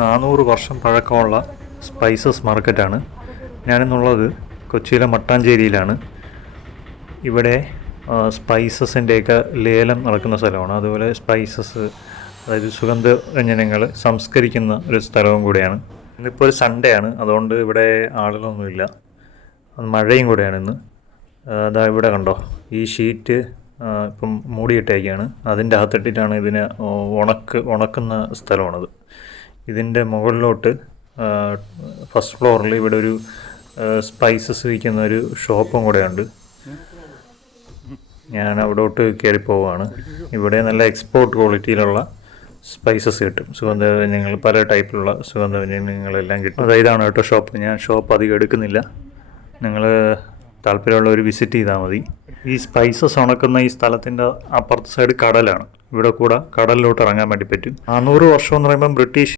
400 വർഷം പഴക്കമുള്ള സ്പൈസസ് മാർക്കറ്റാണ്. ഞാനിന്നുള്ളത് കൊച്ചിയിലെ മട്ടാഞ്ചേരിയിലാണ്. ഇവിടെ സ്പൈസസിൻ്റെയൊക്കെ ലേലം നടക്കുന്ന സ്ഥലമാണ്. അതുപോലെ സ്പൈസസ്, അതായത് സുഗന്ധവ്യഞ്ജനങ്ങൾ സംസ്കരിക്കുന്ന ഒരു സ്ഥലവും കൂടെയാണ്. ഇന്നിപ്പോൾ ഒരു സൺഡേ ആണ്, അതുകൊണ്ട് ഇവിടെ ആളുകളൊന്നുമില്ല. മഴയും കൂടെയാണ് ഇന്ന്. അതാ ഇവിടെ കണ്ടോ, ഈ ഷീറ്റ് ഇപ്പം മൂടിയിട്ടേക്കാണ്. അതിൻ്റെ അകത്തിട്ടിട്ടാണ് ഇതിനെ ഉണക്കുന്ന സ്ഥലമാണത്. ഇതിൻ്റെ മുകളിലോട്ട് ഫസ്റ്റ് ഫ്ലോറിൽ ഇവിടെ ഒരു സ്പൈസസ് വിൽക്കുന്ന ഒരു ഷോപ്പും കൂടെയുണ്ട്. ഞാൻ അവിടോട്ട് കയറി പോവുകയാണ്. ഇവിടെ നല്ല എക്സ്പോർട്ട് ക്വാളിറ്റിയിലുള്ള സ്പൈസസ് കിട്ടും. സുഗന്ധവ്യഞ്ജനങ്ങൾ, പല ടൈപ്പിലുള്ള സുഗന്ധവ്യഞ്ജനങ്ങളെല്ലാം കിട്ടും. ഇതാണ് കേട്ടോ ഷോപ്പ്. ഞാൻ ഷോപ്പ് അധികം എടുക്കുന്നില്ല. നിങ്ങൾ താല്പര്യമുള്ളവർ വിസിറ്റ് ചെയ്താൽ മതി. ഈ സ്പൈസസ് ഉണക്കുന്ന ഈ സ്ഥലത്തിൻ്റെ അപ്പുറത്തെ സൈഡ് കടലാണ്. ഇവിടെ കൂടെ കടലിലോട്ട് ഇറങ്ങാൻ വേണ്ടി പറ്റും. 400 വർഷം എന്ന് പറയുമ്പം ബ്രിട്ടീഷ്